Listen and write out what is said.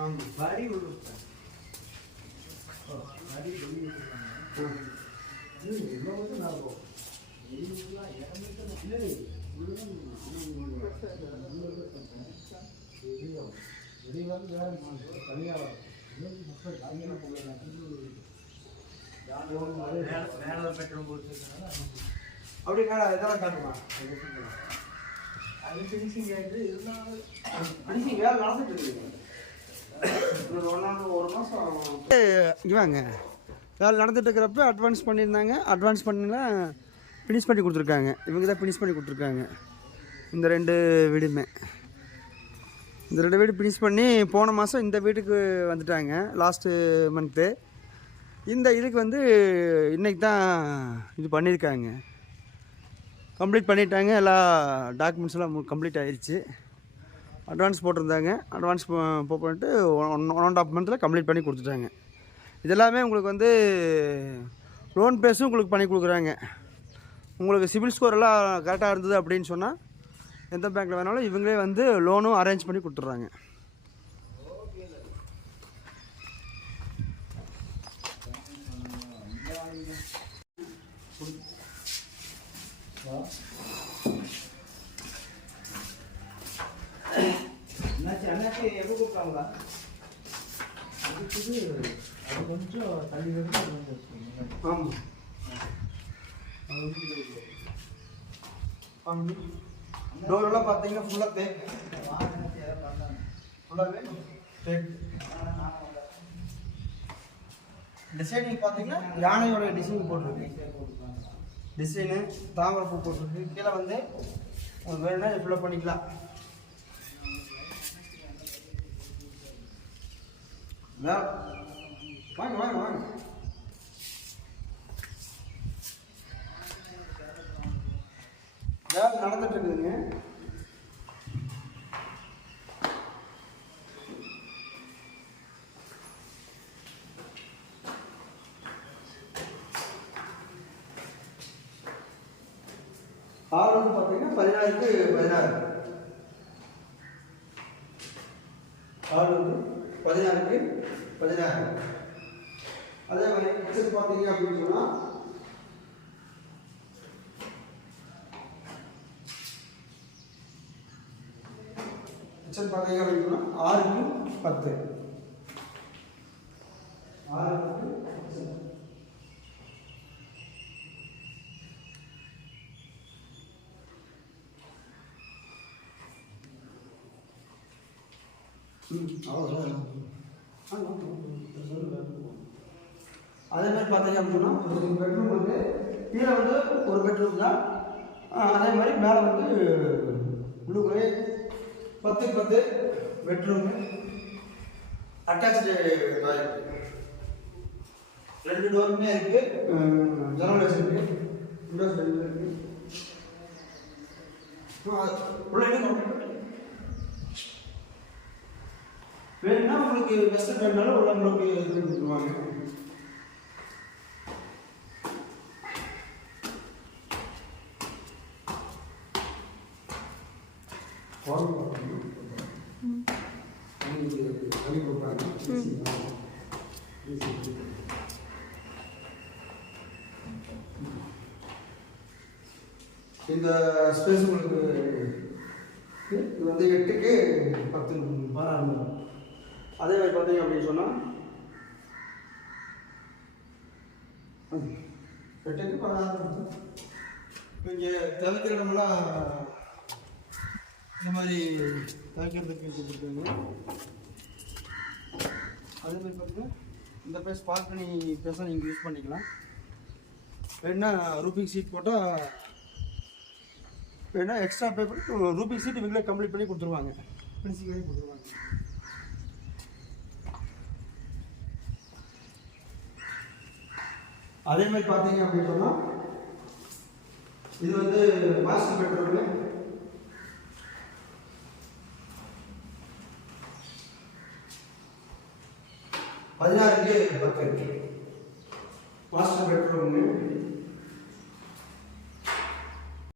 ஆமாம் வரி கொடுப்பேன் வரி எவ்வளோ வந்து நடக்கும் இல்லை தனியாக அப்படி இதெல்லாம் காட்டுமா அது ஃபினிஷிங் ஆகிட்டு இருந்தாலும் ஃபினிஷிங் வேலை நடந்துட்டு இருக்கு. ஒரு மாதம் இவாங்க வேலை நடந்துட்டு இருக்கிறப்ப அட்வான்ஸ் பண்ணியிருந்தாங்க. அட்வான்ஸ் பண்ணிலாம் ஃபினிஷ் பண்ணி கொடுத்துருக்காங்க. இவங்க தான் ஃபினிஷ் பண்ணி கொடுத்துருக்காங்க. இந்த 2 வீடுமே இந்த 2 வீடு ஃபினிஷ் பண்ணி போன மாதம் இந்த வீட்டுக்கு வந்துட்டாங்க. லாஸ்ட்டு மந்த்து இந்த இதுக்கு வந்து இன்றைக்கி தான் இது பண்ணியிருக்காங்க. கம்ப்ளீட் பண்ணிட்டாங்க. எல்லா டாக்குமெண்ட்ஸ்லாம் கம்ப்ளீட் ஆகிடுச்சு. அட்வான்ஸ் போட்டிருந்தாங்க. அட்வான்ஸ் பண்ணிட்டு 1.5 மந்த்தில் கம்ப்ளீட் பண்ணி கொடுத்துட்டாங்க. இதெல்லாமே உங்களுக்கு வந்து லோன் பேஸும் உங்களுக்கு பண்ணி கொடுக்குறாங்க. உங்களுக்கு சிபில் ஸ்கோர் எல்லாம் கரெக்டாக இருந்தது அப்படின்னு சொன்னால் எந்த பேங்க்கில் வேணாலும் இவங்களே வந்து லோனும் அரேஞ்ச் பண்ணி கொடுத்துட்றாங்க. அண்ணாச்சி எப்போ கூப்பிட்டாங்களா? அதுக்கு அது கொஞ்சம் தள்ளி வந்து ஆமாம் டோரெல்லாம் பார்த்தீங்கன்னா ஃபுல்லாக தேக்கு. ஃபுல்லாகவே தேக்கு. டிசைனிங் பார்த்தீங்கன்னா யானையோட டிசைன் போட்டிருக்கு. டிசைனு தாமரைப்பூ போட்டிருக்கு. கீழே வந்து வேணும்னா ஃபில்லப் பண்ணிக்கலாம். வாங்க வாங்க வாங்க. வேலை நடந்துட்டு இருக்குதுங்க. ஹால் வந்து பார்த்தீங்கன்னா 16க்கு 16. ஹால் வந்து 16க்கு 16. அதே மாதிரி கிச்சன் பார்த்தீங்க அப்படின்னு சொன்னால் கிச்சன் பார்த்தீங்க அப்படின்னு சொன்னால் 6க்கு 10. 6க்கு 10. அதே மாதிரி பார்த்தீங்க அப்படின்னா பெட்ரூம் வந்து கீழே வந்து ஒரு பெட்ரூம் தான். அதே மாதிரி மேலே வந்து உள்ளுக்குள்ளே 10க்கு 10 பெட்ரூமு, அட்டாச்சு டாய்லெட், 2 டோருமே இருக்குது. ஜன்னல் வச்சுருக்கு, விண்டோஸ் இருக்குது. வேணும்னா உங்களுக்கு வெஸ்டர்ன் வேணுனாலும் உள்ள உங்களுக்கு இது கொடுத்துருவாங்க. இந்த ஸ்பேஸ் உங்களுக்கு இது வந்து 8க்கு 10 16. அதே மாதிரி பார்த்தீங்க அப்படின்னு சொன்னால் 8க்கு 16. இங்கே தவிர்க்கிற இடமெல்லாம் இந்த மாதிரி தவிர்க்கிறதுக்கு கொடுத்துருக்காங்க. அதே மாதிரி பார்த்தீங்கன்னா இந்த பேஸ் பால்கனி பேஸாக நீங்கள் யூஸ் பண்ணிக்கலாம். வேணா ரூபிங் சீட் போட்டால் வேணா எக்ஸ்ட்ரா பே பண்ணி ரூபிங் சீட் இவங்களே கம்ப்ளீட் பண்ணி கொடுத்துருவாங்க. ஃபினிஷிங் பண்ணி கொடுத்துருவாங்க. அதே மாதிரி பார்த்தீங்க அப்படின்னு சொன்னால் இது வந்து மாஸ்டர் பெட்ரூமு. பதினாறுக்கு 10 மாஸ்டர் பெட்ரூமு.